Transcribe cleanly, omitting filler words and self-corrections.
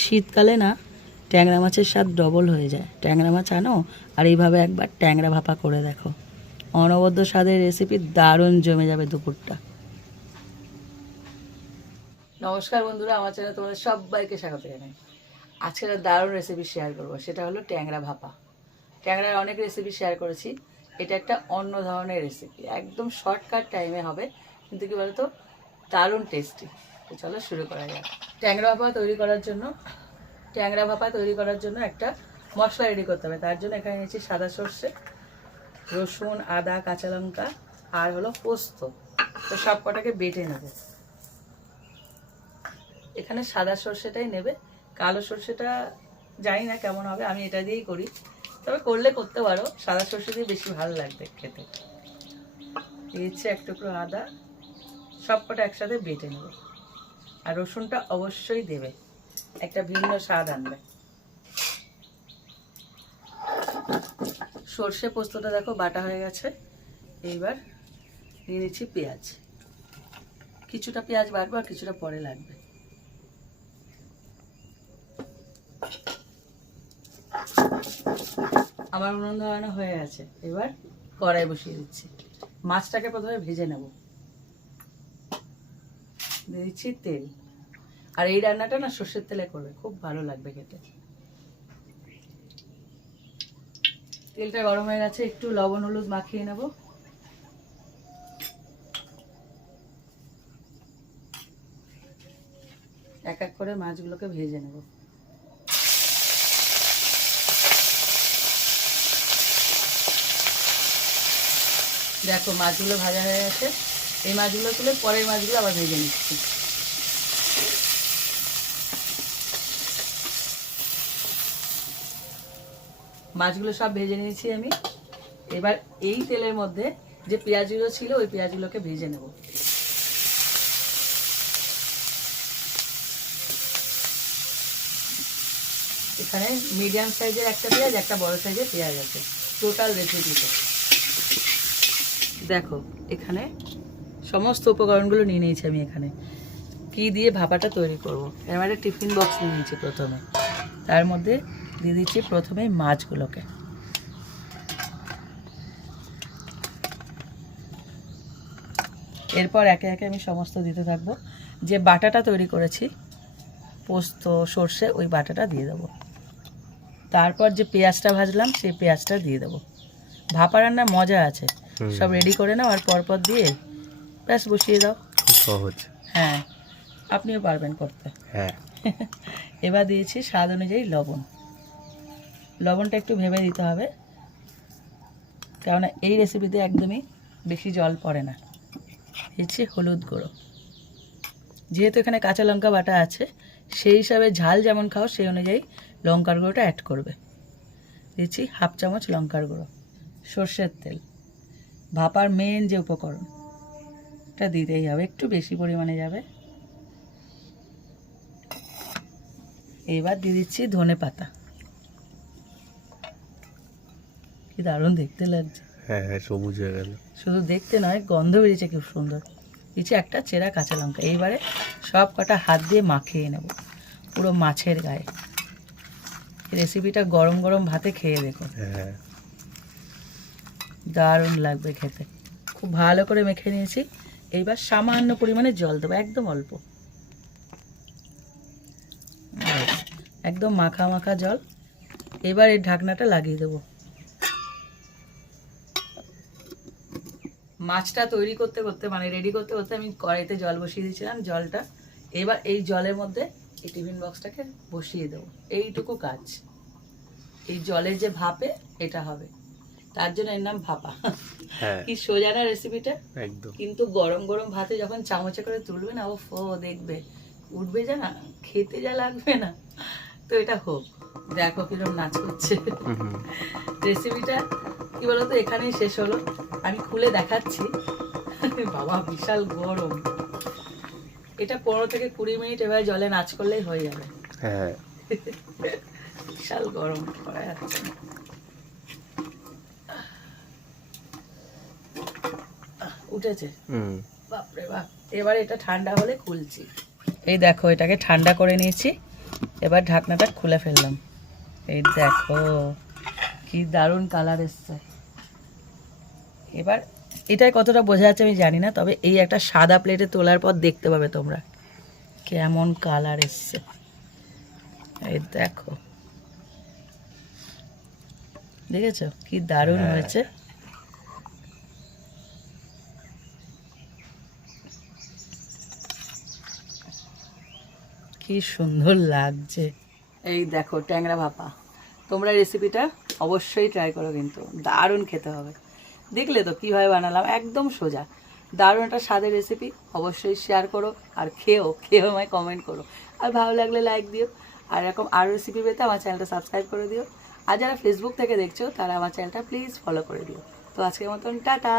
শীতকালে না ট্যাংরা মাছের স্বাদ ডবল হয়ে যায়। ট্যাংরা মাছ আনো আর এইভাবে একবার ট্যাংরা ভাপা করে দেখো, অনবদ্য স্বাদের রেসিপি, দারুণ জমে যাবে দুপুরটা। নমস্কার বন্ধুরা, আমার চ্যানেলে তোমাদের সবাইকে স্বাগত জানাই। আজকে একটা দারুণ রেসিপি শেয়ার করবো, সেটা হলো ট্যাংরা ভাপা। ট্যাংরার অনেক রেসিপি শেয়ার করেছি, এটা একটা অন্য ধরনের রেসিপি, একদম শর্টকাট টাইমে হবে, কিন্তু কি বলতো দারুণ টেস্টি। তো চলো শুরু করা যাক। ট্যাংরা ভাপা তৈরি করার জন্য একটা মশলা রেডি করতে হবে। তার জন্য এখানে নিয়েছি সাদা সর্ষে, রসুন, আদা, কাঁচা লঙ্কা আর হলো পোস্ত। তো সব কটাকে বেটে নেব। এখানে সাদা সর্ষেটাই নেবে, কালো সর্ষেটা জানি না কেমন হবে, আমি এটা দিয়েই করি, তবে করলে করতে পারো, সাদা সর্ষে দিয়ে বেশি ভালো লাগবে খেতে। দিয়েছি এক টুকরো আদা, সব কটা একসাথে বেটে নেব। আর রসুনটা অবশ্যই দেবে, একটা ভিন্ন স্বাদ আনবে। সর্ষে পোস্তটা দেখো বাটা হয়ে গেছে। এইবার নিয়ে নিচ্ছি পেঁয়াজ, কিছুটা পেঁয়াজ বাটবো আর কিছুটা পরে লাগবে। আমার উনুন ধরানো হয়ে গেছে, এবার কড়াই বসিয়ে দিচ্ছি। মাছটাকে প্রথমে ভেজে নেব। দিয়ে দিচ্ছি তেল, আর এই রান্নাটা না সর্ষের তেলে করবে, খুব ভালো লাগবে খেতে। তেলটা গরম হয়ে গেছে, একটু লবণ হলুদ মাখিয়ে নেব। এক এক করে মাছগুলোকে ভেজে নেব। দেখো মাছগুলো ভাজা হয়ে গেছে, এই মাছগুলো তুলে পরের মাছগুলো আবার ভেজে নিচ্ছি। মাছগুলো সব ভেজে নিয়েছি আমি। এবার এই তেলের মধ্যে যে পেঁয়াজগুলো ছিল ওই পেঁয়াজগুলোকে ভেজে নেব। এখানে মিডিয়াম সাইজের একটা পেঁয়াজ, একটা বড় সাইজের পেঁয়াজ আছে টোটাল রেসিপিতে। দেখো এখানে সমস্ত উপকরণগুলো নিয়ে নিয়েছি আমি। এখানে কি দিয়ে ভাপাটা তৈরি করব, এবার একটা টিফিন বক্স নিয়ে নিয়েছি প্রথমে। তার মধ্যে দিয়ে দিচ্ছি প্রথমে মাছগুলোকে। এরপর একে একে আমি সমস্ত দিতে থাকবো। যে বাটাটা তৈরি করেছি পোস্ত সর্ষে, ওই বাটাটা দিয়ে দেবো। তারপর যে পেঁয়াজটা ভাজলাম সেই পেঁয়াজটা দিয়ে দেবো। ভাপা রান্নার মজা আছে, সব রেডি করে নাও আর পরপর দিয়ে ব্যাস বসিয়ে দাও, খুব সহজ। হ্যাঁ, আপনিও পারবেন করতে। হ্যাঁ। এবার দিয়েছি স্বাদ অনুযায়ী লবণ। লবণটা একটু ভেবে দিতে হবে, কেননা এই রেসিপিতে একদমই বেশি জল পড়ে না। দিচ্ছি হলুদ গুঁড়ো, যেহেতু এখানে কাঁচা লঙ্কা বাটা আছে সেই হিসাবে ঝাল যেমন খাও সেই অনুযায়ী লঙ্কার গুঁড়োটা অ্যাড করবে। দিচ্ছি হাফ চামচ লঙ্কার গুঁড়ো। সর্ষের তেল, ভাপার মেন যে উপকরণ, এটা দিতেই হবে, একটু বেশি পরিমাণে যাবে। এবার দিয়ে দিচ্ছি ধনে পাতা। কি দারুণ দেখতে লাগছে। হ্যাঁ হ্যাঁ, সবুজ হয়ে গেল। শুধু দেখতে নয়, গন্ধ বেরিয়েছে খুব সুন্দর। দিচ্ছি একটা চেরা কাঁচা লঙ্কা। এইবারে সব কটা হাত দিয়ে মাখিয়ে নেব পুরো মাছের গায়ে। রেসিপিটা গরম গরম ভাতে খেয়ে দেখো, হ্যাঁ দারুণ লাগবে খেতে। খুব ভালো করে মেখে নিয়েছি। এইবার সামান্য পরিমাণে জল দেবো, একদম অল্প, একদম মাখা মাখা জল। এবার এই ঢাকনাটা লাগিয়ে দেবো। মাছটা তৈরি করতে করতে মানে রেডি করতে করতে আমি কড়াইতে জল বসিয়ে দিয়েছিলাম। জলটা এবার এই জলের মধ্যে এই টিফিন বক্সটাকে বসিয়ে দেবো। এইটুকু কাজ, এই জলের যে ভাপে এটা হবে, তার জন্য এর নাম ভাপা। কি সোজা না রেসিপিটা একদম, কিন্তু গরম গরম ভাতে যখন চামচে করে তুলবে না, ও দেখবে উঠবে যা না, খেতে যা লাগবে না। তো এটা হোক, দেখো কিরকম নাচ করছে। রেসিপিটা কি বলতো এখানেই শেষ হলো, আমি খুলে দেখাচ্ছি। বাবা বিশাল গরম, এটা 15 থেকে 20 মিনিট এবার জলে নাচ করলেই হয়ে যাবে। হ্যাঁ, বিশাল গরম, করা যাচ্ছে না। উঠেছে, বাপরে বাপ। এবার এটা ঠান্ডা হলে খুলছি। এই দেখো এটাকে ঠান্ডা করে নিয়েছি। এবার ঢাকনাটা খুলে ফেললাম। এই দেখো কি দারুণ কালার এসছে। এবার এটাই কতটা বোঝা যাচ্ছে আমি জানি না, তবে এই একটা সাদা প্লেটে তোলার পর দেখতে পাবে তোমরা কেমন কালার এসছে। এই দেখো, দেখেছো কি দারুণ হয়েছে। কি সুন্দর লাগছে। এই দেখো ট্যাংরা ভাপা, তোমরা রেসিপিটা অবশ্যই ট্রাই করো, কিন্তু দারুণ খেতে হবে। দেখলে তো কীভাবে বানালাম, একদম সোজা, দারুণ একটা স্বাদের রেসিপি। অবশ্যই শেয়ার করো আর খেয়েও আমায় কমেন্ট করো, আর ভালো লাগলে লাইক দিও। আর এরকম আরও রেসিপি পেতে আমার চ্যানেলটা সাবস্ক্রাইব করে দিও। আর যারা ফেসবুক থেকে দেখছো তারা আমার চ্যানেলটা প্লিজ ফলো করে দিও। তো আজকের মতন টাটা।